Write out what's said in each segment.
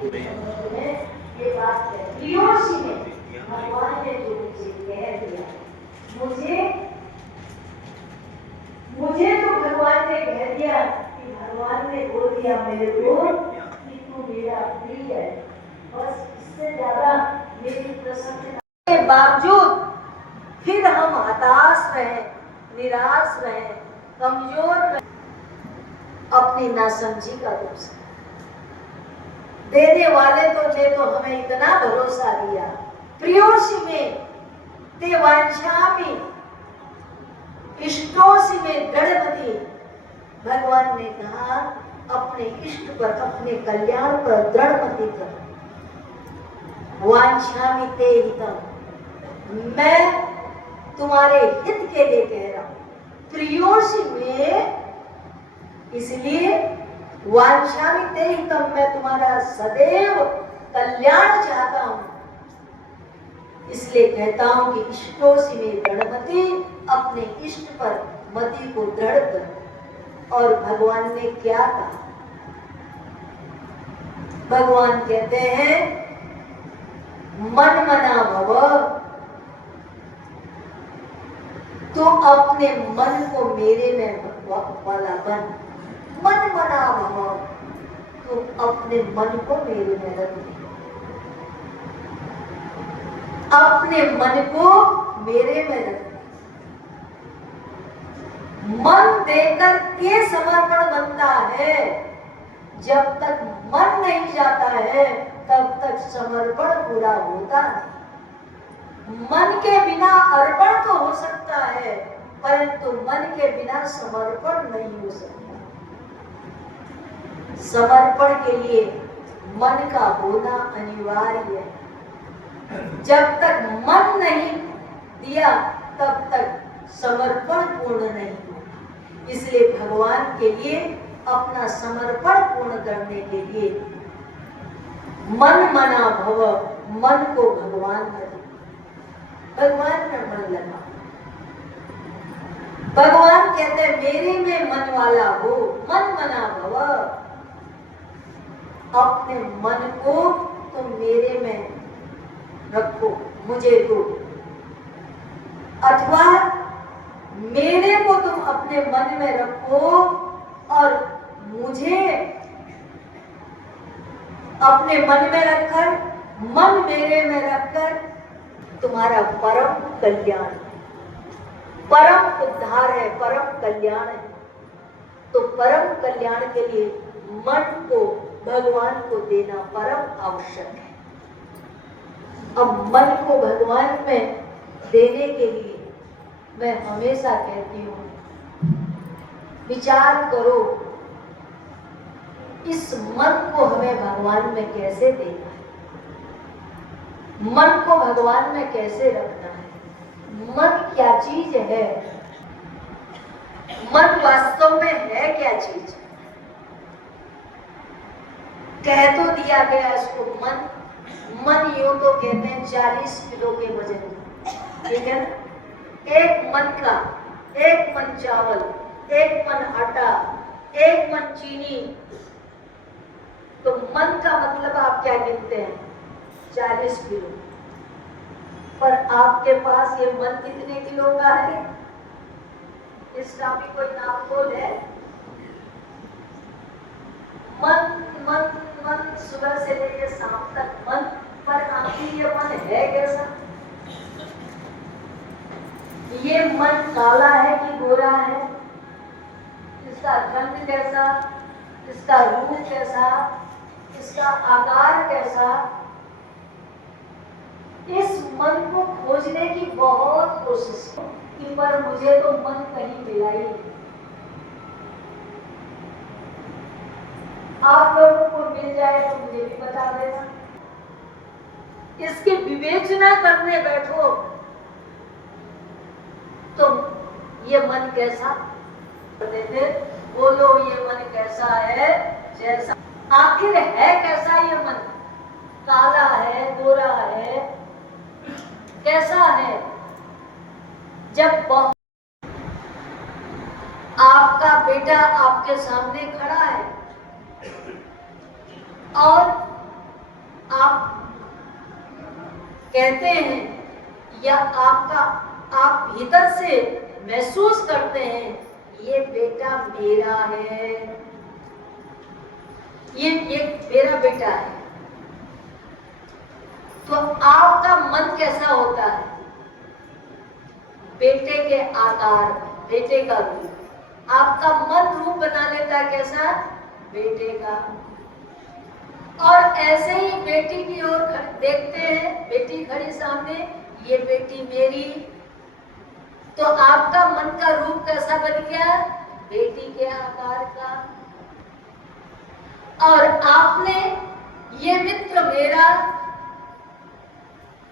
ये बात है प्रियोसी ने भगवान ने जो मुझे कह दिया, मुझे तो भगवान ने कह दिया कि भगवान ने बोल दिया मेरे को कि तू मेरा प्रिय है, बस इससे ज्यादा मेरी प्रसन्नता के बावजूद फिर हम हताश रहे, निराश रहे, कमजोर रहे, अपनी नासमझी का दोष। देने वाले तो थे तो हमें इतना भरोसा दिया, प्रियोसी में ते वांछामि इष्टोसी में दृढ़मति। भगवान ने कहा अपने इष्ट पर, अपने कल्याण पर दृढ़मति कर। वांछामि ते हितम, मैं तुम्हारे हित के लिए कह रहा हूं। प्रियोसी में इसलिए वांछामि ते हितम, मैं तुम्हारा सदैव कल्याण चाहता हूं, इसलिए कहता हूं कि इष्टोसी में दृढ़मति, अपने इष्ट पर मति को दृढ़ कर। और भगवान ने क्या कहा? भगवान कहते हैं मन मना भव, तो अपने मन को मेरे में वाला बन। मन मना भव, तो अपने मन को मेरे में रख दे, अपने मन को मेरे में रख दे। मन देकर के समर्पण बनता है, जब तक मन नहीं जाता है तब तक समर्पण पूरा होता नहीं। मन के बिना अर्पण तो हो सकता है, परंतु मन के बिना समर्पण नहीं हो सकता। समर्पण के लिए मन का होना अनिवार्य है। जब तक मन नहीं दिया तब तक समर्पण पूर्ण नहीं हुआ। इसलिए भगवान के लिए अपना समर्पण पूर्ण करने के लिए मन मना भव, मन को भगवान में, भगवान में मन लगा। भगवान कहते हैं मेरे में मन वाला हो, मन मना भव, अपने मन को तुम मेरे में रखो, मुझे दो, अथवा मेरे को तुम अपने मन में रखो और मुझे अपने मन में रखकर, मन मेरे में रखकर तुम्हारा परम कल्याण है, परम उद्धार है, परम कल्याण है। तो परम कल्याण के लिए मन को भगवान को देना परम आवश्यक है। अब मन को भगवान में देने के लिए मैं हमेशा कहती हूँ, विचार करो इस मन को हमें भगवान में कैसे देना है, मन को भगवान में कैसे रखना है। मन क्या चीज है? मन वास्तव में है क्या चीज? कह तो दिया गया इसको मन। मन यूं तो कहते हैं 40 किलो के वजन, ठीक है ना? एक मन का, एक मन चावल, एक मन आटा, एक मन चीनी, तो मन का मतलब आप क्या गिनते हैं? 40 किलो। पर आपके पास ये मन कितने किलो का है? इसका भी कोई नाप तोल है? मन मन मन सुबह से लेकर शाम तक मन, पर आखिर ये मन है कैसा? ये मन काला है कि गोरा है? इसका रंग कैसा, इसका रूप कैसा, इसका आकार कैसा? इस मन को खोजने की बहुत कोशिश की, पर मुझे तो मन कहीं मिला ही नहीं। आप लोगों को मिल जाए तो मुझे भी बता देना। इसकी विवेचना करने बैठो तो ये मन कैसा, बोलो ये मन कैसा है? जैसा। आखिर है कैसा ये मन? काला है, गोरा है, कैसा है? जब आपका बेटा आपके सामने खड़ा है और आप कहते हैं या आप भीतर से महसूस करते हैं ये बेटा मेरा है, ये मेरा बेटा है, तो आपका मन कैसा होता है? बेटे के आकार, बेटे का रूप। आपका मन रूप बना लेता है कैसा? बेटे का। और ऐसे ही बेटी की ओर देखते हैं, बेटी खड़ी सामने, ये बेटी मेरी, तो आपका मन का रूप कैसा बन गया? बेटी के आकार का। और आपने ये मित्र मेरा,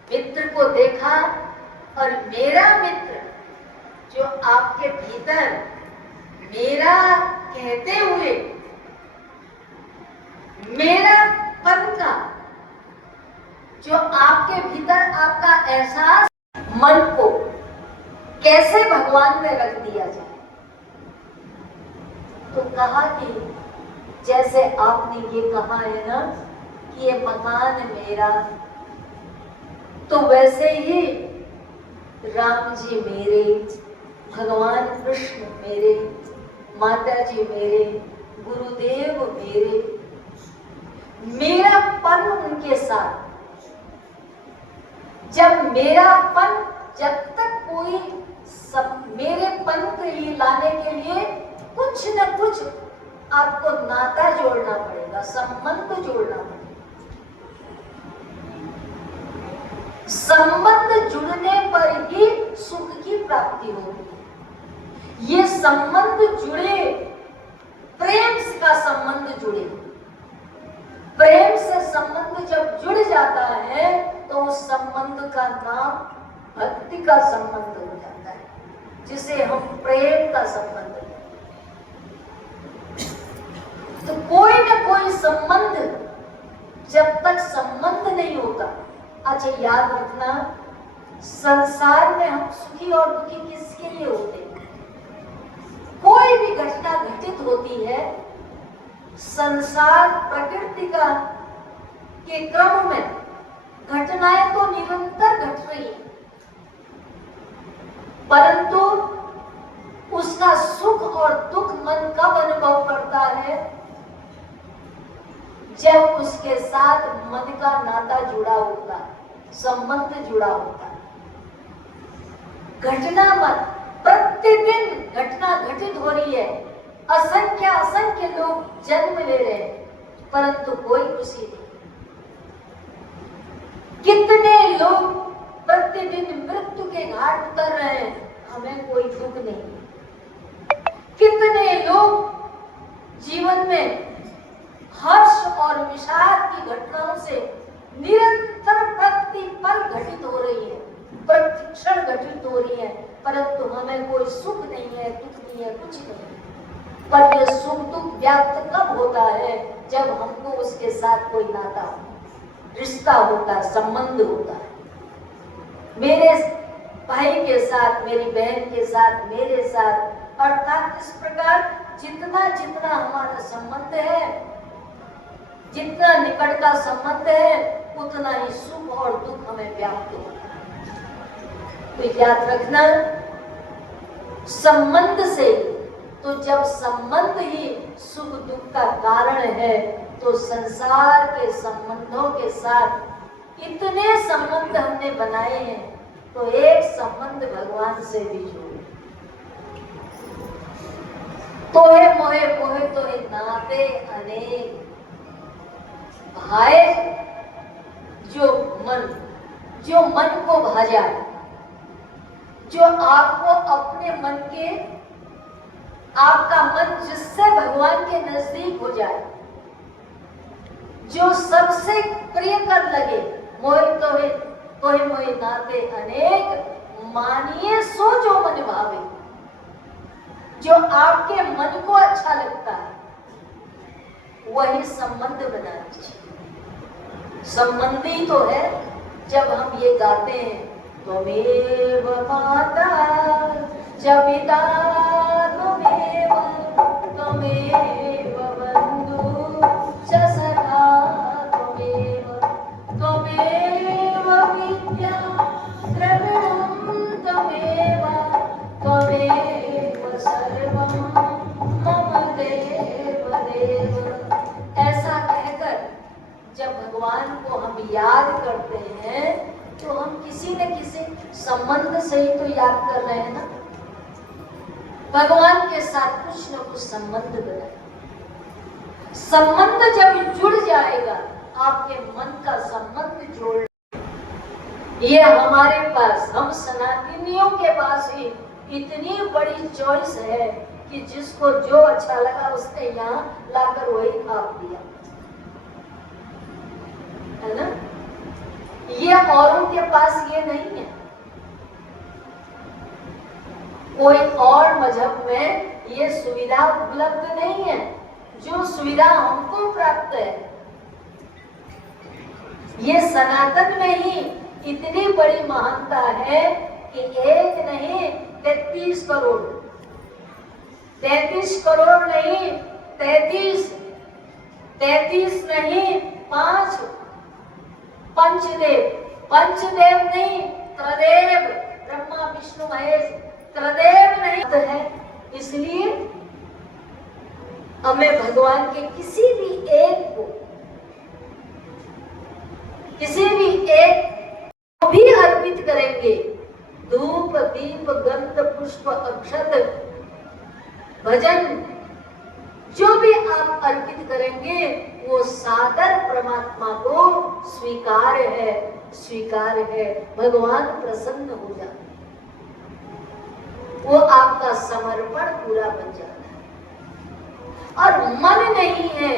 मित्र को देखा, और मेरा मित्र जो आपके भीतर मेरा कहते हुए मेरा पन का जो आपके भीतर आपका एहसास, मन को कैसे भगवान में रख दिया जाए। तो कहा कि जैसे आपने ये कहा है ना कि ये मकान मेरा, तो वैसे ही राम जी मेरे, भगवान कृष्ण मेरे, माता जी मेरे, गुरुदेव मेरे, मेरा पन उनके साथ। जब मेरा पन, जब तक कोई सब मेरे पन को लिए लाने के लिए कुछ न कुछ आपको नाता जोड़ना पड़ेगा, संबंध जोड़ना पड़ेगा। संबंध जुड़ने पर ही सुख की प्राप्ति होगी। ये संबंध जुड़े, प्रेम का संबंध जुड़े, प्रेम से संबंध जब जुड़ जाता है तो उस संबंध का नाम भक्ति का संबंध हो जाता है, जिसे हम प्रेम का संबंध। तो कोई न कोई संबंध, जब तक संबंध नहीं होता, अच्छा याद रखना, संसार में हम सुखी और दुखी किसके लिए होते हैं? कोई भी घटना घटित होती है, संसार प्रकृति का के क्रम में घटनाएं तो निरंतर घट रही है, परंतु उसका सुख और दुख मन कब अनुभव करता है? जब उसके साथ मन का नाता जुड़ा होता है, संबंध जुड़ा होता है। घटना मन प्रतिदिन घटना घटित हो रही है, असंख्य लोग जन्म ले रहे हैं, परंतु कोई खुशी नहीं। कितने लोग प्रतिदिन मृत्यु के घाट उतर रहे हैं, हमें कोई दुख नहीं। कितने लोग जीवन में हर्ष और विषाद की घटनाओं से निरंतर प्रतिपल घटित हो रही है, प्रतिक्षण घटित हो रही है, परंतु हमें कोई सुख नहीं है, दुख नहीं है, कुछ नहीं है। पर यह सुख दुख व्याप्त कब होता है? जब हमको उसके साथ कोई नाता हो, रिश्ता होता है, संबंध होता है। मेरे भाई के साथ, मेरी बहन के साथ, मेरे साथ, अर्थात इस प्रकार जितना जितना हमारा संबंध है, जितना निकट का संबंध है, उतना ही सुख और दुख हमें व्याप्त होता है। तो याद रखना, संबंध से, तो जब संबंध ही सुख दुख का कारण है, तो संसार के संबंधों के साथ इतने संबंध हमने बनाए हैं, तो एक संबंध भगवान से भी जोड़े। तोहे मोहे मोहे तोहे नाते अनेक, भाए जो मन को भा जाए, जो आपको अपने मन के, आपका मन जिससे भगवान के नजदीक हो जाए, जो सबसे प्रिय कर लगे। मोहे तोहे तोहे मोहे नाते अनेक, मानिए सो जो मन भावे। जो आपके मन को अच्छा लगता है वही संबंध बना लीजिए। संबंधी तो है, जब हम ये गाते हैं, त्वमेव माता च पिता त्वमेव त्वमेव बंधु च सखा त्वमेव जब भगवान को हम याद करते हैं तो हम किसी न किसी संबंध से ही तो याद कर रहे हैं ना। भगवान के साथ कुछ न कुछ संबंध बनाए। संबंध जब जुड़ जाएगा, आपके मन का संबंध जोड़, ये हमारे पास, हम सनातनियों के पास ही इतनी बड़ी चॉइस है कि जिसको जो अच्छा लगा उसने यहाँ लाकर वही खा दिया, है ना। ये औरों के पास ये नहीं है। कोई और मजहब में ये सुविधा उपलब्ध नहीं है जो सुविधा हमको प्राप्त है। ये सनातन में ही इतनी बड़ी महानता है कि एक नहीं 33 करोड़, 33 करोड़ नहीं 33 नहीं 5 पंचदेव, पंचदेव नहीं त्रदेव, ब्रह्मा विष्णु महेश, त्रदेव नहीं है। इसलिए हमें भगवान के किसी भी एक को भी अर्पित करेंगे। धूप दीप गंध पुष्प अक्षत भजन जो भी आप अर्पित करेंगे वो सादर परमात्मा को स्वीकार है। भगवान प्रसन्न हो जाते, वो आपका समर्पण पूरा बन जाता है। और मन नहीं है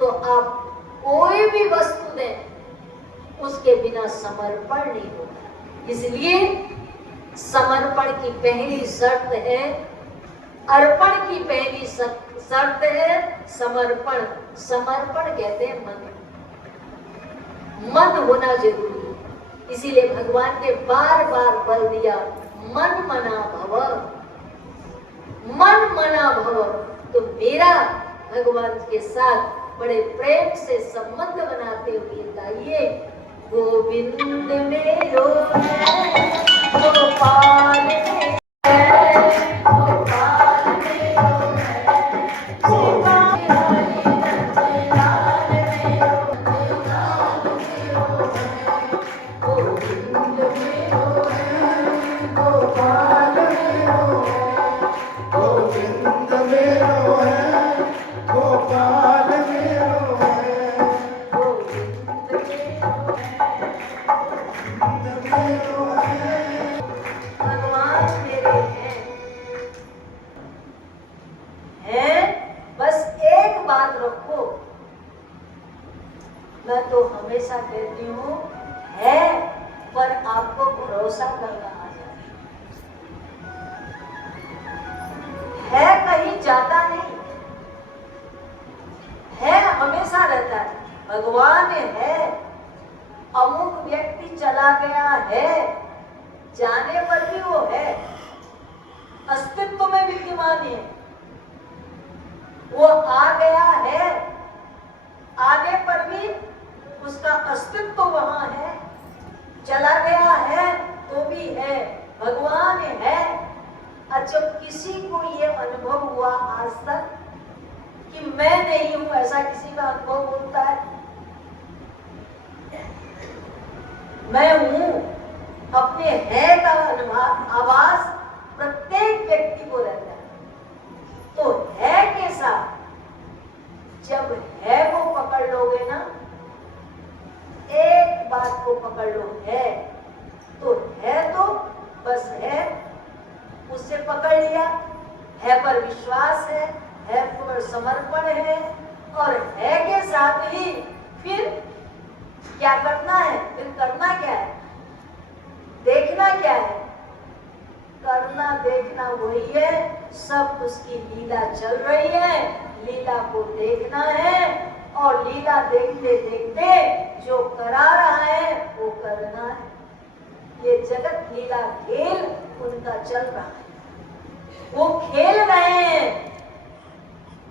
तो आप कोई भी वस्तु दें, उसके बिना समर्पण नहीं होता। इसलिए समर्पण की पहली शर्त है, अर्पण की पहली शर्त है समर्पण। समर्पण कहते हैं मन होना जरूरी है। इसीलिए भगवान ने बार बार बल दिया, मन मना भव, मन मना भव। तो मेरा भगवान के साथ बड़े प्रेम से संबंध बनाते हुए गाइए, गोविंद मेरो है, गोपाल मेरो है, गोपाल मेरो है, गोपाल लाल मेरो, लाल मेरो है, गोविंद मेरो है, गोपाल मेरो है, गोविंद मेरो है, गोपाल मेरो है, भगवान मेरे हैं। बस एक बात रखो, मैं तो हमेशा कहती हूँ है, पर आपको भरोसा करना आ जाए। है कहीं जाता नहीं, है हमेशा रहता है। भगवान है, अमुक व्यक्ति चला गया है, जाने पर भी वो है, अस्तित्व में विद्यमान है। वो आ गया है, आने पर भी उसका अस्तित्व वहां है, चला गया है तो भी है। भगवान है। अच्छा, किसी को ये अनुभव हुआ आज तक कि मैं नहीं हूं, ऐसा किसी का अनुभव होता है? मैं हूं, अपने है का आवाज प्रत्येक व्यक्ति को रहता है। तो है के साथ जब है को पकड़ लोगे ना, एक बात को पकड़ लो, है तो बस है, उससे पकड़ लिया, है पर विश्वास है पर समर्पण है, और है के साथ ही फिर क्या करना है? फिर करना क्या है? देखना क्या है? करना देखना वही है, सब उसकी लीला चल रही है, लीला को देखना है, और लीला देखते देखते जो करा रहा है वो करना है। ये जगत लीला खेल उनका चल रहा है, वो खेल रहे हैं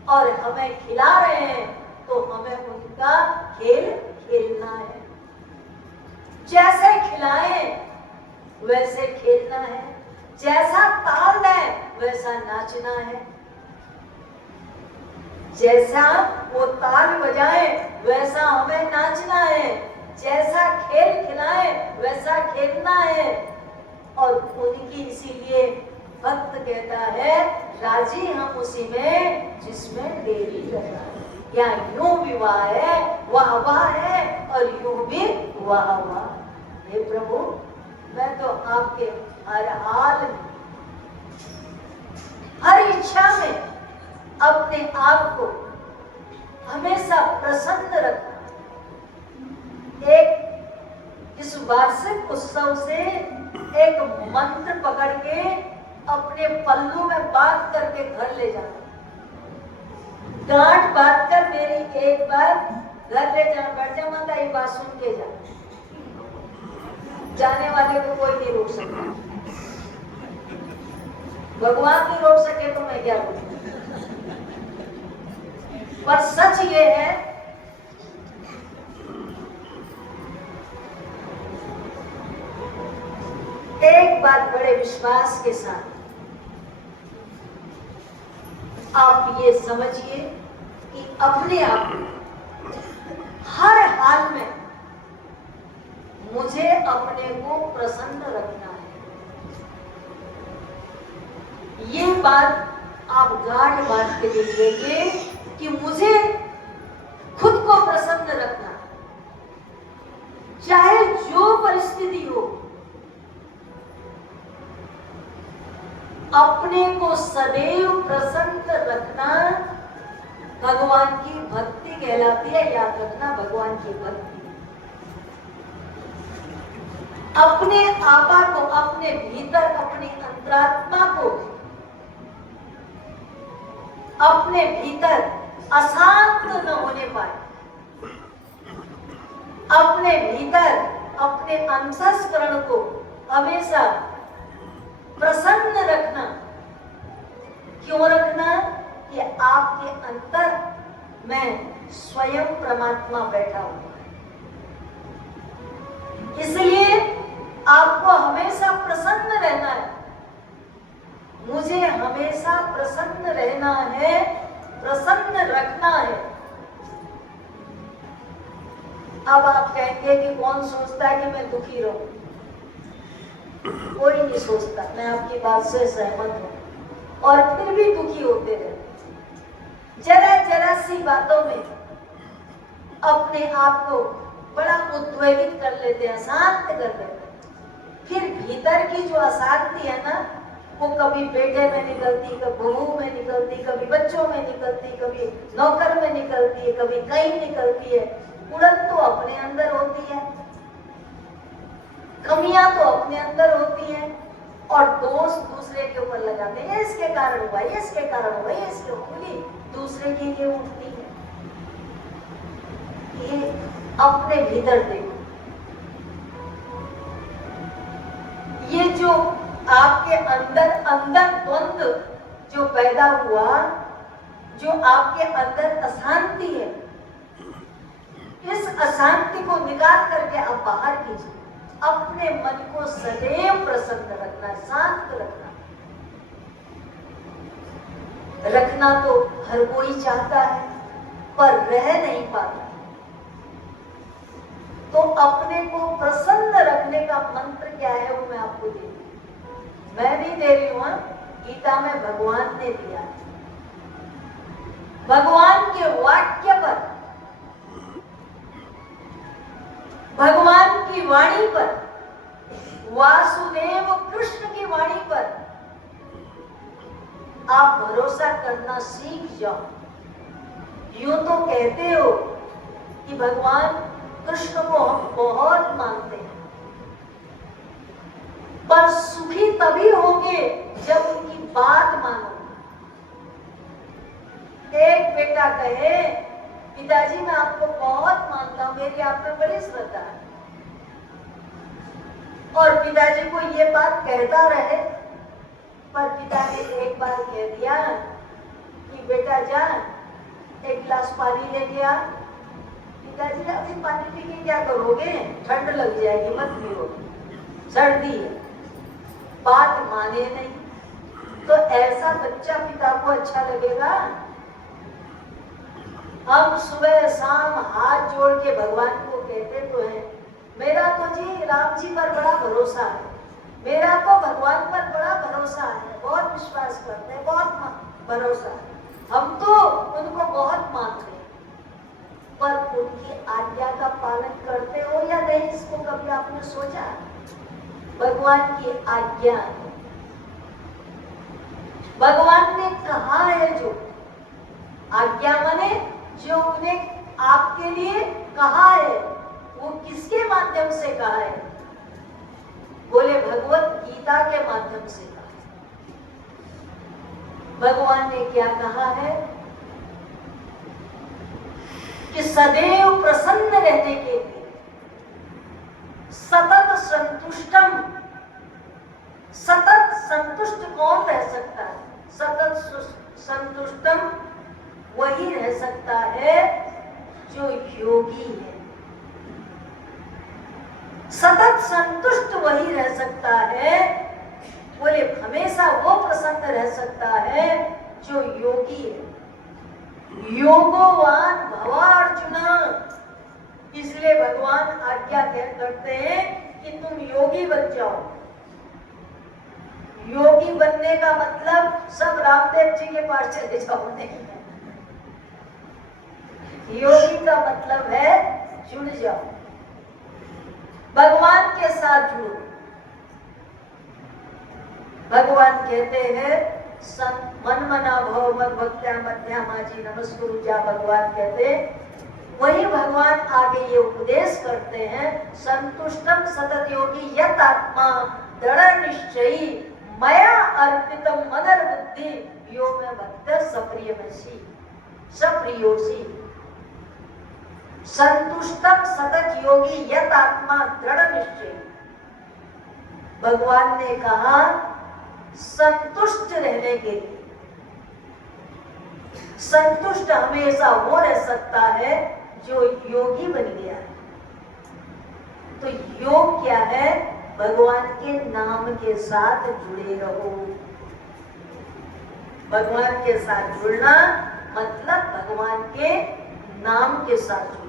और हमें खिला रहे हैं, तो हमें उनका खेल खेलना है। जैसे खिलाएं वैसे खेलना है, जैसा ताल दें वैसा नाचना है। जैसा वो ताल बजाए वैसा हमें नाचना है, जैसा खेल खिलाए वैसा खेलना है। और उनकी इसीलिए भक्त कहता है राजी हम उसी में जिसमें देरी लगा। या यूं विवाह है वाह वाह है और यूं भी वाह वाह। हे प्रभु मैं तो आपके हर हाल में, हर इच्छा में अपने आप को हमेशा प्रसन्न रखना। एक इस वार्षिक उत्सव से एक मंत्र पकड़ के अपने पल्लू में बांध करके घर ले जाना। गांठ बांध कर मेरी एक बार घर ले जाना। बैठ जा माता, ये बात सुन के जा। जाने वाले को कोई नहीं रोक सकता। भगवान नहीं रोक सके तो मैं क्या रोकूं। पर सच ये है एक बात बड़े विश्वास के साथ आप ये समझिए कि अपने आप को हर हाल में मुझे अपने को प्रसन्न रखना है। ये बात आप गांठ बांध के देखिए कि मुझे खुद को प्रसन्न रखना, चाहे जो परिस्थिति हो। अपने को सदैव प्रसन्न रखना भगवान की भक्ति कहलाती है। याद रखना, भगवान की भक्ति अपने आपा को, अपने भीतर, अपनी अंतरात्मा को, अपने भीतर अशांत न होने पाए, अपने भीतर अपने अंतःकरण को हमेशा प्रसन्न रखना। क्यों रखना? कि आपके अंतर में स्वयं परमात्मा बैठा हुआ है। इसलिए आपको हमेशा प्रसन्न रहना है। मुझे हमेशा प्रसन्न रहना है, प्रसन्न रखना है। अब आप कहेंगे कि कौन सोचता है कि मैं दुखी रहूं? कोई नहीं सोचता। मैं आपकी बात से सहमत हूं। और फिर भी दुखी होते रहे। जरा जरा सी बातों में अपने आप को बड़ा उद्वेलित कर लेते हैं, शांत कर लेते हैं। फिर भीतर की जो अशांति है ना, वो कभी बेटे में निकलती, कभी बहू में निकलती, कभी बच्चों में निकलती, कभी नौकर में निकलती है, कभी कहीं निकलती है। उड़न तो अपने अंदर होती है, कमियां तो अपने अंदर होती हैं, और दोष दूसरे के ऊपर लगाते हैं। ये इसके कारण हुआ, ये इसके कारण हुआ, ये इसके उंगली दूसरे के लिए उठती है। ये अपने भीतर देखो। ये जो आपके अंदर द्वंद्व जो पैदा हुआ, जो आपके अंदर अशांति है, इस अशांति को निकाल करके आप बाहर कीजिए। अपने मन को सदैव प्रसन्न रखना, शांत रखना। रखना तो हर कोई चाहता है, पर रह नहीं पाता। तो अपने को प्रसन्न रखने का मंत्र क्या है, वो मैं आपको दे रही हूं। मैं नहीं दे रही हूं, गीता में भगवान ने दिया। भगवान के वाक्य पर, भगवान की वाणी पर, वासुदेव कृष्ण की वाणी पर आप भरोसा करना सीख जाओ। यूं तो कहते हो कि भगवान कृष्ण को हम बहुत मानते हैं, पर सुखी तभी होंगे जब उनकी बात मानो। एक बेटा कहे, पिताजी मैं आपको बहुत मानता हूं, मेरी आप में बड़ी श्रद्धा है, और पिताजी को ये बात कहता रहे, पर पिता ने एक बार कह दिया कि बेटा जा एक गिलास पानी लेके आ। पिताजी अभी पानी पी के क्या करोगे, ठंड लग जाएगी, मत पियो, सर्दी है। बात माने नहीं, तो ऐसा बच्चा पिता को अच्छा लगेगा? हम सुबह शाम हाथ जोड़ के भगवान को कहते तो हैं, मेरा तो जी राम जी पर बड़ा भरोसा है, मेरा तो भगवान पर बड़ा भरोसा है, बहुत विश्वास करते हैं, बहुत भरोसा है, हम तो उनको बहुत मानते हैं। पर उनकी आज्ञा का पालन करते हो या नहीं, इसको कभी आपने सोचा? भगवान की आज्ञा, भगवान ने कहा है जो आज्ञा माने जो उन्हें आपके लिए कहा है, वो किसके माध्यम से कहा है? बोले भगवत गीता के माध्यम से कहा है। भगवान ने क्या कहा है कि सदैव प्रसन्न रहने के लिए सतत संतुष्टम, सतत संतुष्ट कौन रह सकता है? सतत संतुष्टम वही रह सकता है जो योगी है। सतत संतुष्ट वही रह सकता है, बोले हमेशा वो प्रसन्न रह सकता है जो योगी है। योगोवान भवा अर्जुना, इसलिए भगवान आज्ञा करते हैं कि तुम योगी बन जाओ। योगी बनने का मतलब सब रामदेव जी के पास चले जाओ नहीं है। योगी का मतलब है जुड़ जाओ, भगवान के साथ जुड़ो। भगवान कहते हैं मन मना भव मद भक्त्या मध्या माजी नमस्कुरु जा, भगवान कहते वही भगवान आगे ये उपदेश करते हैं, संतुष्टम सतत योगी यत आत्मा दृढ़ निश्चयी मया अर्पितम मनर बुद्धि यो में भक्त सप्रियमसि सप्रियोसी। संतुष्टम सतत योगी यत आत्मा दृढ़ निश्चय, भगवान ने कहा संतुष्ट रहने के लिए। संतुष्ट हमेशा वो रह सकता है जो योगी बन गया है। तो योग क्या है? भगवान के नाम के साथ जुड़े रहो। भगवान के साथ जुड़ना मतलब भगवान के नाम के साथ जुड़ना।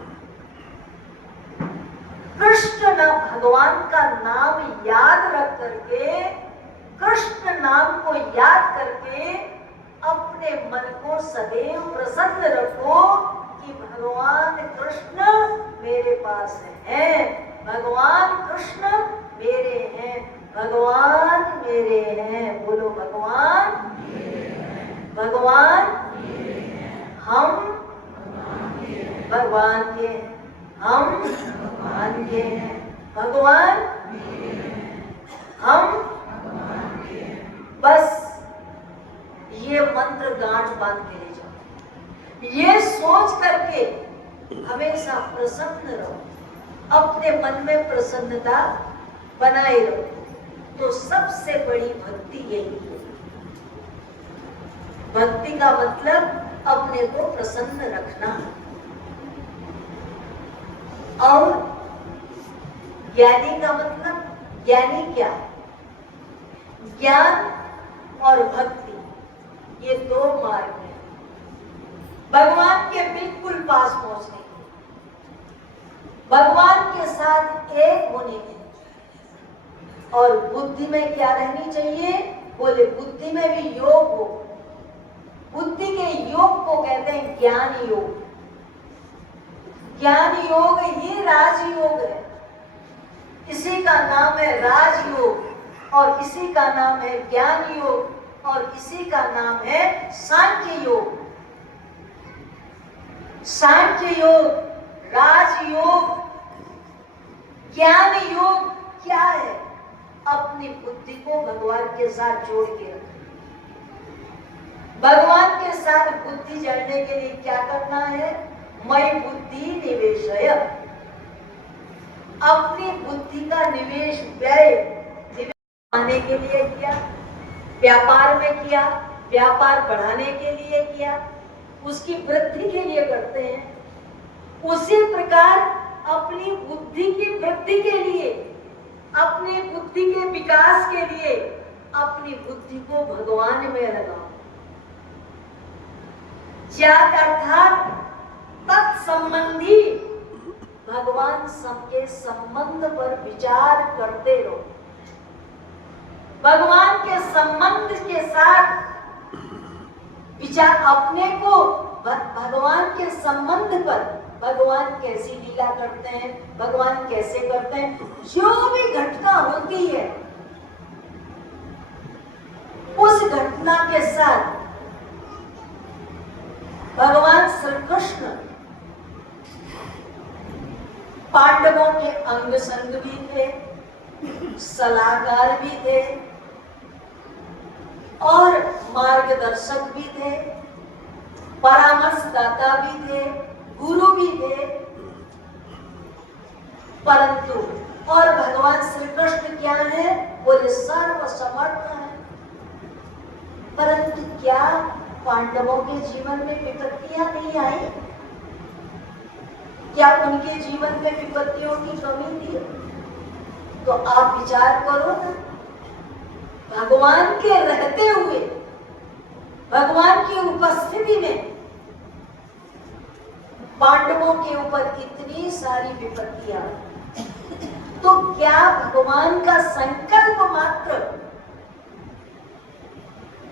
कृष्ण ना भगवान का नाम याद रख करके, कृष्ण नाम को याद करके अपने मन को सदैव प्रसन्न रखो कि भगवान कृष्ण मेरे पास है, भगवान कृष्ण मेरे हैं, भगवान मेरे हैं। बोलो भगवान, भगवान हम भगवान के, हम भगवान के हैं, भगवान हम। बस ये मंत्र गांठ बांध के ले जाओ, ये सोच करके हमेशा प्रसन्न रहो, अपने मन में प्रसन्नता बनाए रहो। तो सबसे बड़ी भक्ति यही है। भक्ति का मतलब अपने को प्रसन्न रखना। और ज्ञानी का मतलब, ज्ञानी क्या है? ज्ञान और भक्ति ये दो मार्ग हैं भगवान के बिल्कुल पास पहुंचने के, भगवान के साथ एक होने के। और बुद्धि में क्या रहनी चाहिए? बोले बुद्धि में भी योग हो। बुद्धि के योग को कहते हैं ज्ञान योग। ज्ञान योग ही राजयोग है। इसी का नाम है राजयोग और इसी का नाम है ज्ञान योग और इसी का नाम है सांख्य योग। सांख्य योग, राजयोग, ज्ञान योग क्या है? अपनी बुद्धि को भगवान के साथ जोड़ के रखना। भगवान के साथ बुद्धि जोड़ने के लिए क्या करना है? मई बुद्धि निवेशय, अपनी बुद्धि का निवेश व्यय आने के लिए किया, व्यापार में किया, व्यापार बढ़ाने के लिए किया, उसकी वृद्धि के लिए करते हैं। उसी प्रकार अपनी बुद्धि की वृद्धि के लिए, अपनी बुद्धि के विकास के लिए अपनी बुद्धि को भगवान में लगाओ। त्याग अर्थात तत्संबंधी भगवान सबके संबंध पर विचार करते रहो। भगवान के संबंध के साथ विचार, अपने को भगवान के संबंध पर, भगवान कैसी लीला करते हैं, भगवान कैसे करते हैं, जो भी घटना होती है उस घटना के साथ भगवान श्री कृष्ण पांडवों के अंग संग भी थे, सलाहकार भी थे और मार्गदर्शक भी थे, परामर्शदाता भी थे, गुरु भी थे। परंतु और भगवान श्री कृष्ण क्या है? बोले सर्वसमर्थ है। परंतु क्या पांडवों के जीवन में विपत्तियां नहीं आई? क्या उनके जीवन में विपत्तियों की कमी थी? तो आप विचार करो ना, भगवान के रहते हुए, भगवान की उपस्थिति में पांडवों के ऊपर इतनी सारी विपत्तियां, तो क्या भगवान का संकल्प मात्र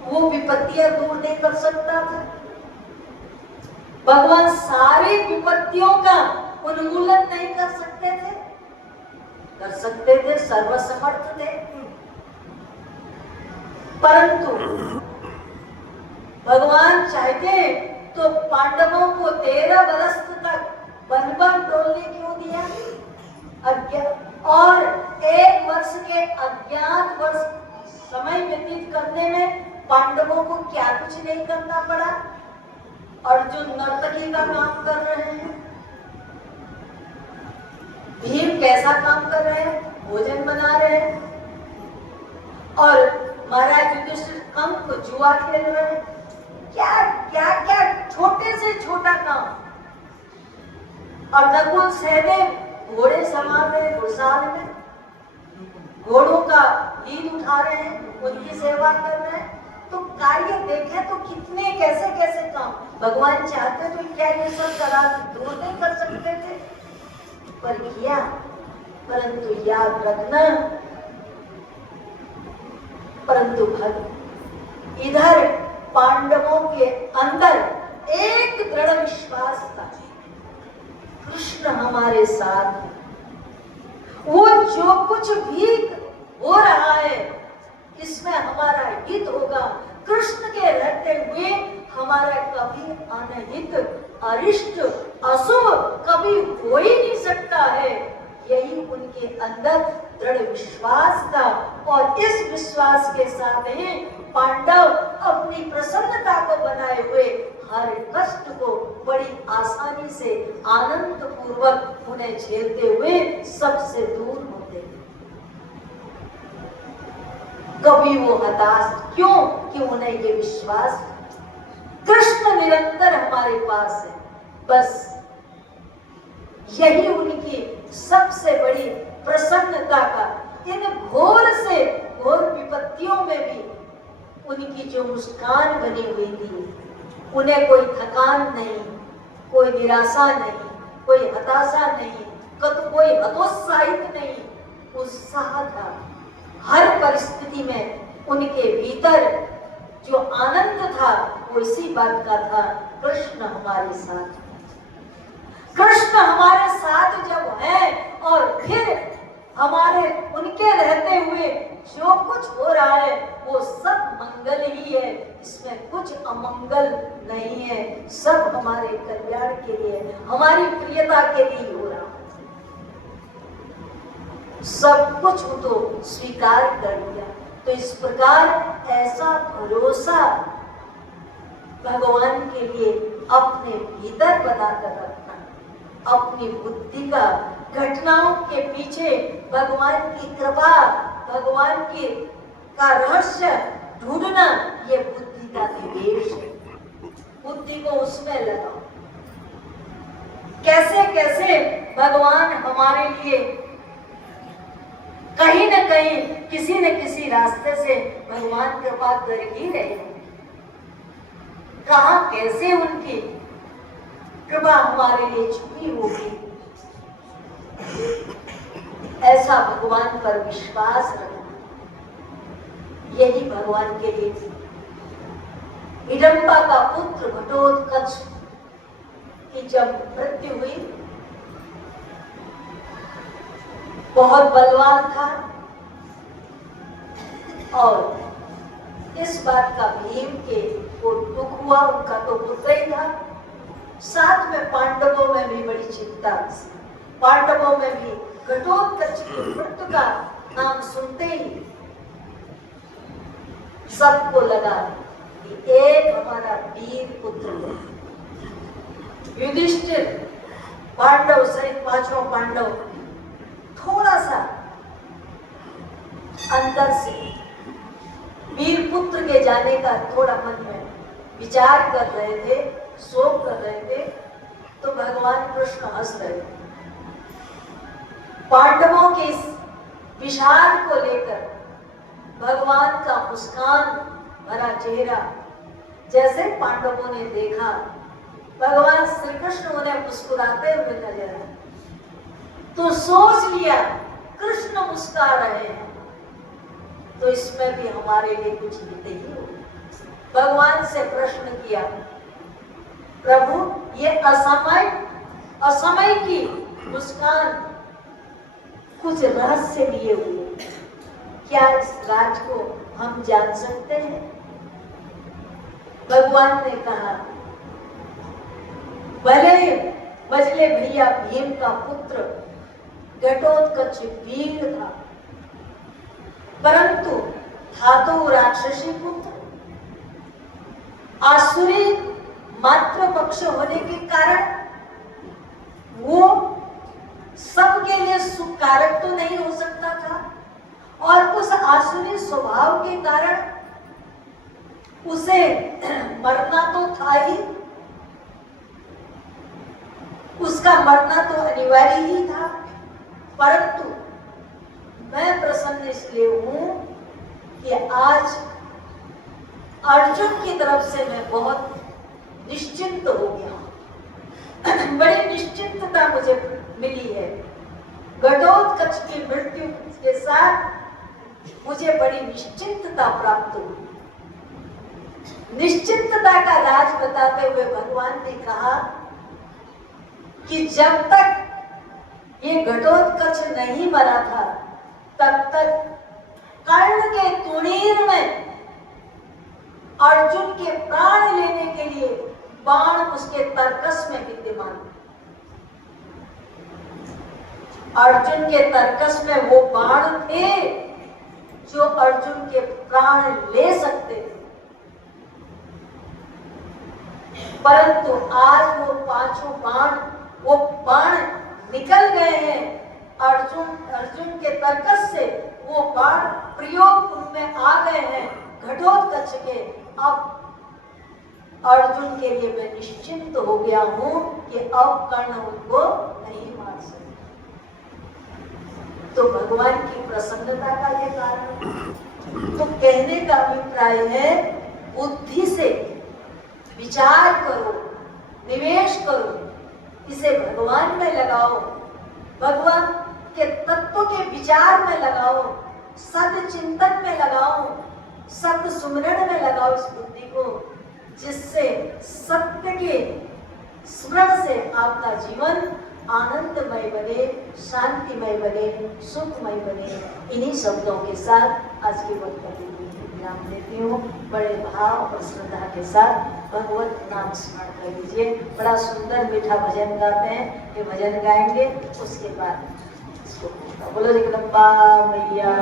वो विपत्तियां दूर नहीं कर सकता था? भगवान सारी विपत्तियों का उन्मूलन नहीं कर सकते थे? कर सकते थे, सर्वसमर्थ थे। परंतु भगवान चाहते तो पांडवों को 13 वर्ष तक वन डोलने क्यों दिया? और 1 वर्ष के अज्ञात वर्ष समय व्यतीत करने में पांडवों को क्या कुछ नहीं करना पड़ा? अर्जुन नर्तकी का काम कर रहे हैं, भीम कैसा काम कर रहे हैं? भोजन बना रहे हैं, और महाराज युधिष्ठिर कंक जुआ खेल रहे हैं। क्या क्या क्या छोटे से छोटा काम। और नकुल सहदेव घोड़े संभाल रहे हैं, घुड़साल में घोड़ों का लीड उठा रहे हैं, उनकी सेवा कर रहे हैं। तो कार्य देखे तो कितने कैसे कैसे काम भगवान चाहते तो क्या ये सब करा दूर नहीं कर सकते थे? पर किया। परंतु याद रखना, परंतु इधर पांडवों के अंदर एक दृढ़ विश्वास था, कृष्ण हमारे साथ, वो जो कुछ भी हो रहा है इसमें हमारा हित होगा। कृष्ण के रहते हुए हमारा कभी अनहित, अरिष्ट, अशुभ कभी हो ही नहीं सकता है। यही उनके अंदर दृढ़ विश्वास था, और इस विश्वास के साथ ही पांडव अपनी प्रसन्नता को बनाए हुए हर कष्ट को बड़ी आसानी से आनंद पूर्वक उन्हें झेलते हुए सबसे दूर होते थे। कभी वो हताश क्यों? कि उन्हें ये विश्वास कृष्ण निरंतर हमारे पास है। बस यही उनकी सबसे बड़ी प्रसन्नता का, इन घोर से घोर विपत्तियों में भी उनकी जो मुस्कान बनी हुई थी, उन्हें कोई थकान नहीं, कोई निराशा नहीं, कोई हताशा नहीं, कोई हतोत्साहित नहीं, उत्साह था। हर परिस्थिति में उनके भीतर जो आनंद था वो इसी बात का था, कृष्ण हमारे साथ। कृष्ण हमारे साथ जब है और फिर हमारे उनके रहते हुए जो कुछ हो रहा है वो सब मंगल ही है, इसमें कुछ अमंगल नहीं है। सब हमारे कल्याण के लिए, हमारी प्रियता के लिए हो रहा है। सब कुछ तो स्वीकार कर लिया। तो इस प्रकार ऐसा भरोसा भगवान के लिए अपने भीतर बनाकर रखना, अपनी बुद्धि का, घटनाओं के पीछे भगवान की कृपा, भगवान की का रहस्य ढूंढना, ये बुद्धि का निवेश है। बुद्धि को उसमें लगाओ। कैसे कैसे भगवान हमारे लिए कहीं न कहीं किसी न किसी रास्ते से भगवान कृपा कर ही रहे हैं। कहां कैसे उनकी कृपा हमारे लिए छुपी होगी। ऐसा भगवान पर विश्वास रखना, यही भगवान के लिए थी। हिडम्बा का पुत्र घटोत्कच की जब मृत्यु हुई, बहुत बलवान था और इस बात का भीम के को दुख हुआ, उनका तो पुत्र ही था। साथ में पांडवों में भी बड़ी चिंता, पांडवों में भी घटोत्कच की मृत्यु का नाम सुनते ही सबको लगा कि एक हमारा वीर पुत्र है। युधिष्ठिर पांडव सहित पांचों पांडव थोड़ा सा अंदर से वीर पुत्र के जाने का थोड़ा मन में विचार कर रहे थे, शोक कर रहे थे, तो भगवान कृष्ण हंस रहे थे। पांडवों के इस विषाद को लेकर भगवान का मुस्कान भरा चेहरा जैसे पांडवों ने देखा, भगवान श्री कृष्ण उन्हें मुस्कुराते हुए नजर आए, तो सोच लिया कृष्ण मुस्कुरा रहे हैं तो इसमें भी हमारे लिए कुछ हित ही हो। भगवान से प्रश्न किया, प्रभु ये असमय की मुस्कान कुछ रहस्य लिए हुए, क्या इस राज को हम जान सकते हैं? भगवान ने कहा, भले बजले भैया भीम का पुत्र घटोत्कच वीर था, परंतु था तो राक्षसी पुत्र। आसुरी मात्र पक्ष होने के कारण वो सबके लिए सुखकारक तो नहीं हो सकता था, और उस आसुरी स्वभाव के कारण उसे मरना तो था ही, उसका मरना तो अनिवार्य ही था। परंतु मैं प्रसन्न इसलिए हूं कि आज अर्जुन की तरफ से मैं बहुत निश्चिंत हो गया, बड़ी निश्चिंतता मुझे मिली है। घटोत्कच की मृत्यु के साथ मुझे बड़ी निश्चिंतता प्राप्त हुई। निश्चिंतता का राज बताते हुए भगवान ने कहा कि जब तक ये घटोत्कच नहीं मरा था, तब तक कर्ण के तुणीर में अर्जुन के प्राण लेने के लिए बाण उसके तरकस में विद्यमान। अर्जुन के तरकस में वो बाण थे जो अर्जुन के प्राण ले सकते थे, परंतु आज वो पांचों बाण निकल गए हैं। अर्जुन के तरकस से वो बाण प्रयोग उनमें आ गए हैं घटोत्कच के। अब अर्जुन के लिए मैं निश्चिंत हो गया हूं कि अब कर्ण उनको नहीं मार सकते। तो भगवान की प्रसन्नता का ये कारण। तो कहने का अभिप्राय है, बुद्धि से विचार करो, निवेश करो, इसे भगवान में लगाओ, भगवान के तत्व के विचार में लगाओ, सद चिंतन में लगाओ, सत्य सुमरण में लगाओ इस बुद्धि को, जिससे सत्य के स्मरण से आपका जीवन आनंदमय बने, शांतिमय बने, सुखमय बने। इन्हीं शब्दों के साथ आज की वक्तव्य विराम देती हूँ। बड़े भाव और श्रद्धा के साथ भगवत नाम स्मरण कर लीजिए। बड़ा सुंदर मीठा भजन गाते हैं, ये भजन गाएंगे, उसके बाद इसको बोलो जगदम्बा मैया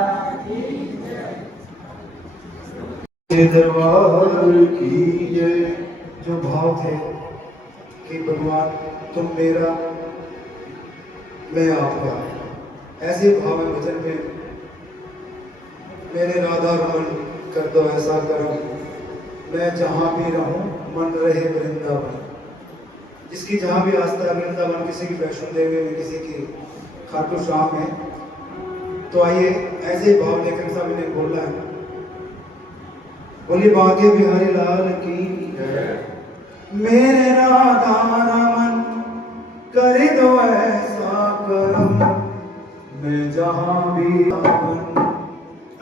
के दरबार की जय। जो भाव थे कि भगवान तुम मेरा मैं आपका, ऐसे भाव में वचन में मेरे राधा रमन कर दो ऐसा करो, मैं जहाँ भी रहूं मन रहे वृंदावन। जिसकी जहाँ भी आस्था वृंदावन, किसी की वैष्णो देवी में, किसी की खाटू श्याम में। तो आइए ऐसे भाव लेखक साहब ने बोला है, बोली बागे बिहारी लाल की मेरे राधा रमन कर दो ऐसा करम मैं जहां भी रहूं।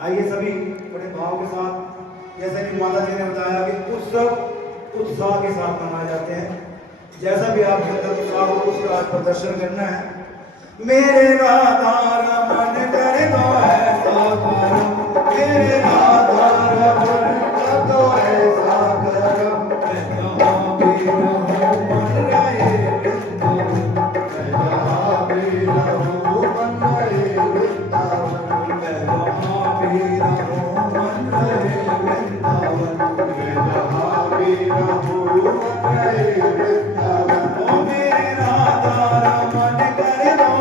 आइए सभी बड़े भाव के साथ, जैसे कि माता जी ने बताया कि उत्सव उत्साह के साथ मनाए जाते हैं, जैसा भी आपके अंदर उत्साह हो उसका आज प्रदर्शन करना है। मेरे राधा रमन कर दो ऐसा करम, मेरे राधा रमन कर दो ऐसा करम मैं जहां भी रहूं मन रहे वृंदावन, मैं जहां भी रहूं मन रहे वृंदावन, मैं जहां भी रहूं मन रहे वृंदावन, मैं जहां भी रहूं मन रहे वृंदावन। ओ मेरे राधा रमन कर दो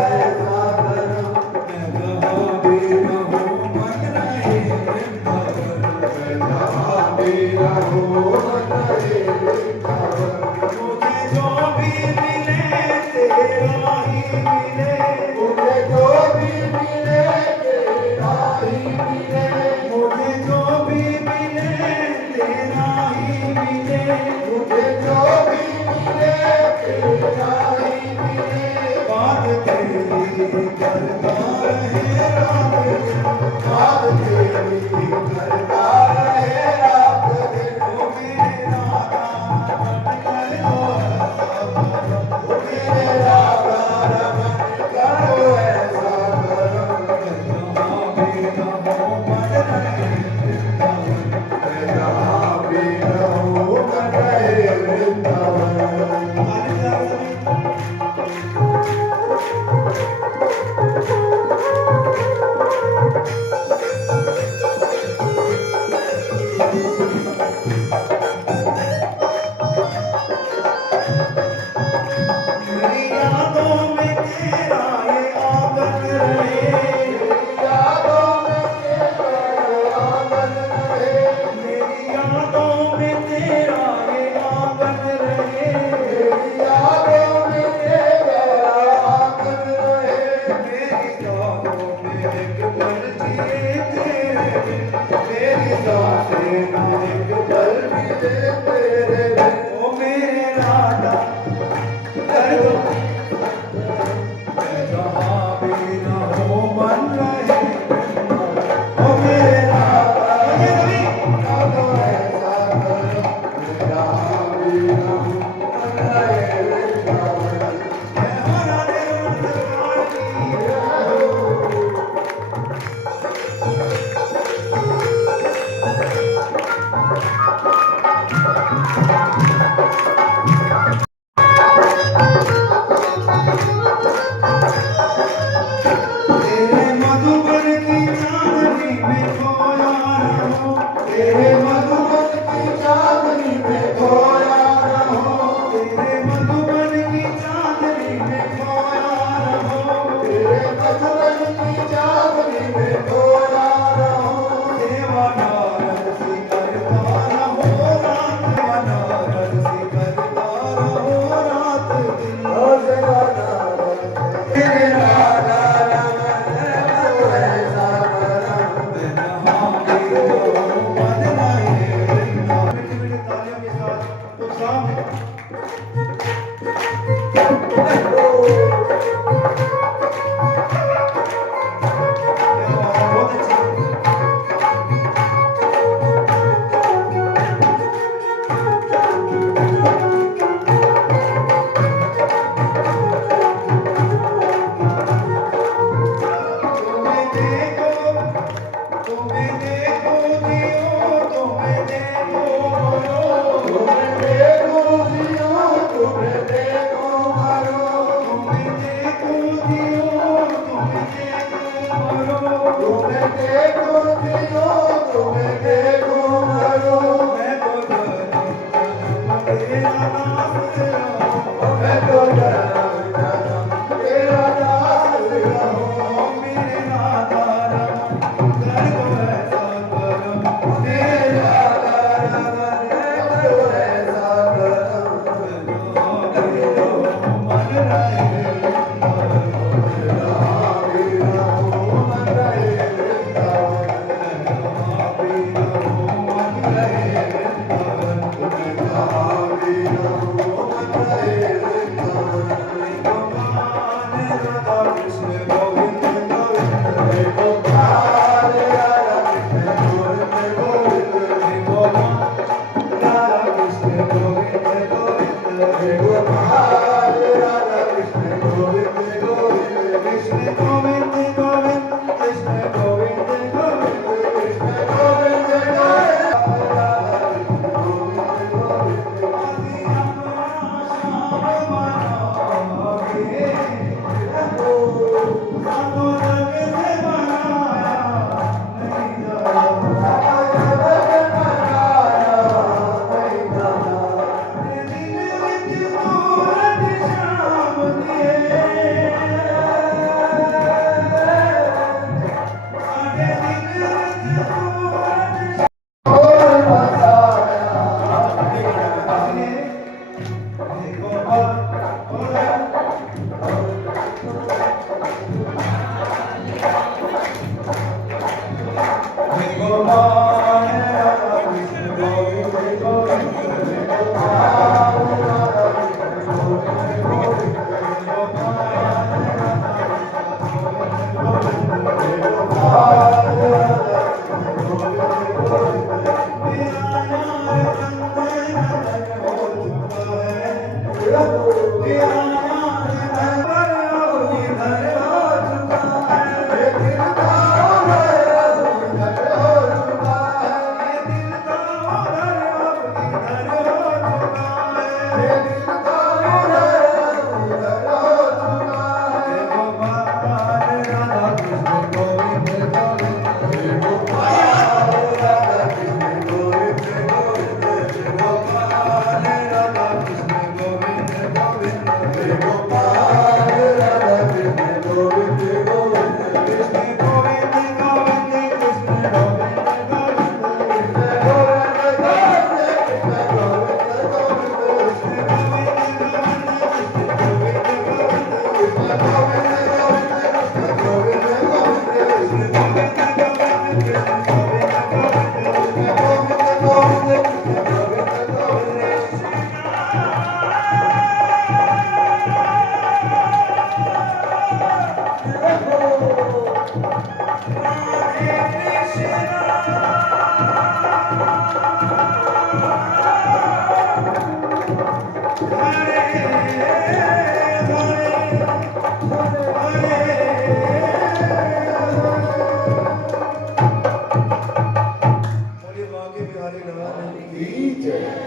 ऐसा करम मैं जहां भी रहूं मन रहे वृंदावन, मैं जहां भी रहूं मन रहे वृंदावन। मुझे जो भी मिले तेरा ही मिले, मुझे जो भी मिले तेरा ही मिले, मुझे जो भी मिले तेरा ही मिले, मुझे जो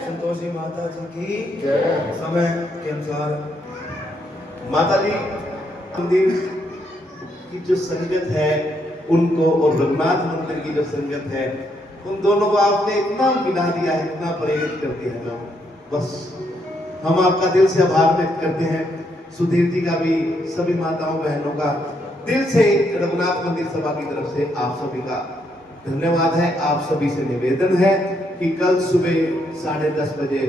संतोषी माता जी की समय के अनुसार माता जी मंदिर की जो संगत है उनको और रघुनाथ मंदिर की जो संगत है उन दोनों को आपने इतना मिला दिया है, इतना प्रेरित करते हैं लोग। बस हम आपका दिल से आभार व्यक्त करते हैं। सुधीर जी का भी, सभी माताओं बहनों का दिल से रघुनाथ मंदिर सभा की तरफ से आप सभी का धन्यवाद है। आप सभी से निवेदन है कि कल सुबह 10:30 बजे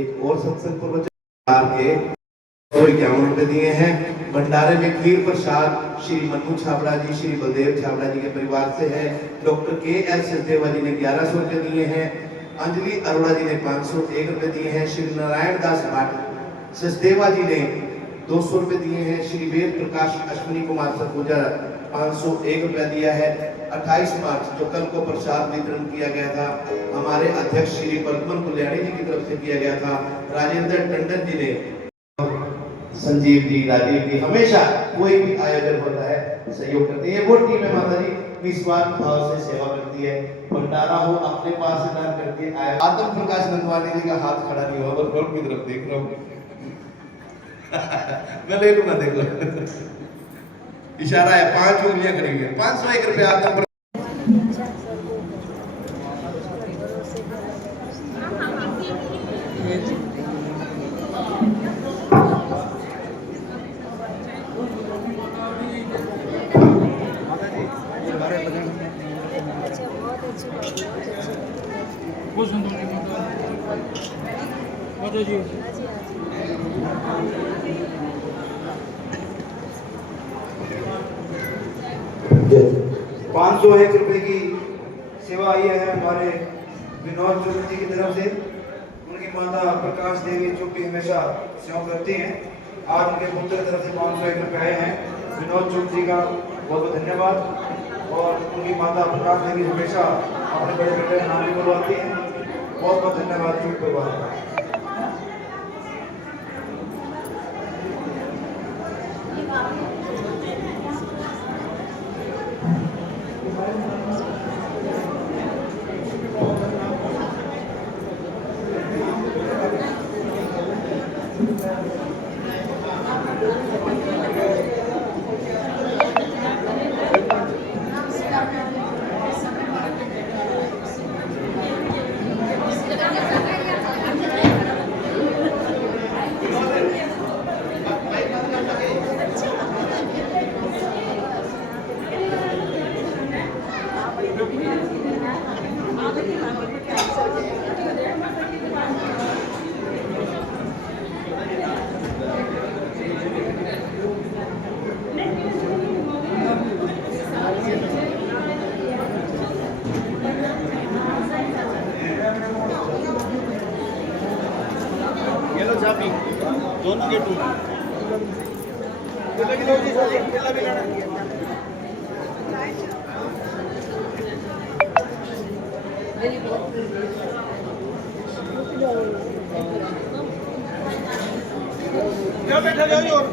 एक और सत्संग प्रवचन के 51 रुपए दिए हैं। भंडारे में खीर प्रसाद श्री मन्नू छाबड़ा जी, श्री बलदेव छाबड़ा जी के परिवार से है। डॉक्टर के एल सचदेवा जी ने 1100 रुपए दिए हैं। अंजलि अरोड़ा जी ने 501 रुपए दिए हैं। श्री नारायण दास भाट सचदेवा जी ने 200 रुपए दिए हैं। श्री वेद प्रकाश अश्विनी कुमार सरगुजा 501 रुपया दिया है। 28 मार्च जो कल को प्रसाद वितरण किया गया था, हमारे अध्यक्ष श्री पद्मन कल्याणी जी की तरफ से किया गया था। राजेंद्र टंडन जी ने, संजीव जी, राजीव जी, हमेशा कोई भी आयोजन होता है सहयोग करते हैं। वो टीम है माता जी, निस्वार्थ भाव से सेवा करती है। भंडारा हो अपने पास से दान करके आए। आत्म प्रकाश नंदवानी जी का हाथ खड़ा नहीं हुआ, बस रोड की तरफ देख रहा हूँ। मैं ले लूंगा, देख लो इशारा है, 5 उंगलियां खड़ी हुई है। 501 रुपया आत्म जी 501 रुपए की सेवा आई है हमारे विनोद चौधरी जी की तरफ से। उनकी माता प्रकाश देवी जो कि हमेशा सेवा करती हैं। आज उनके पुत्र की तरफ से 501 रुपये आए हैं। विनोद चुग जी का बहुत बहुत धन्यवाद। और उनकी माता प्रकाश देवी हमेशा अपने बड़े बेटे का नाम भी बुलवाती हैं। बहुत बहुत धन्यवाद चुग परिवार का। ये लो चाबी दोनों के टू बैठा जाओ और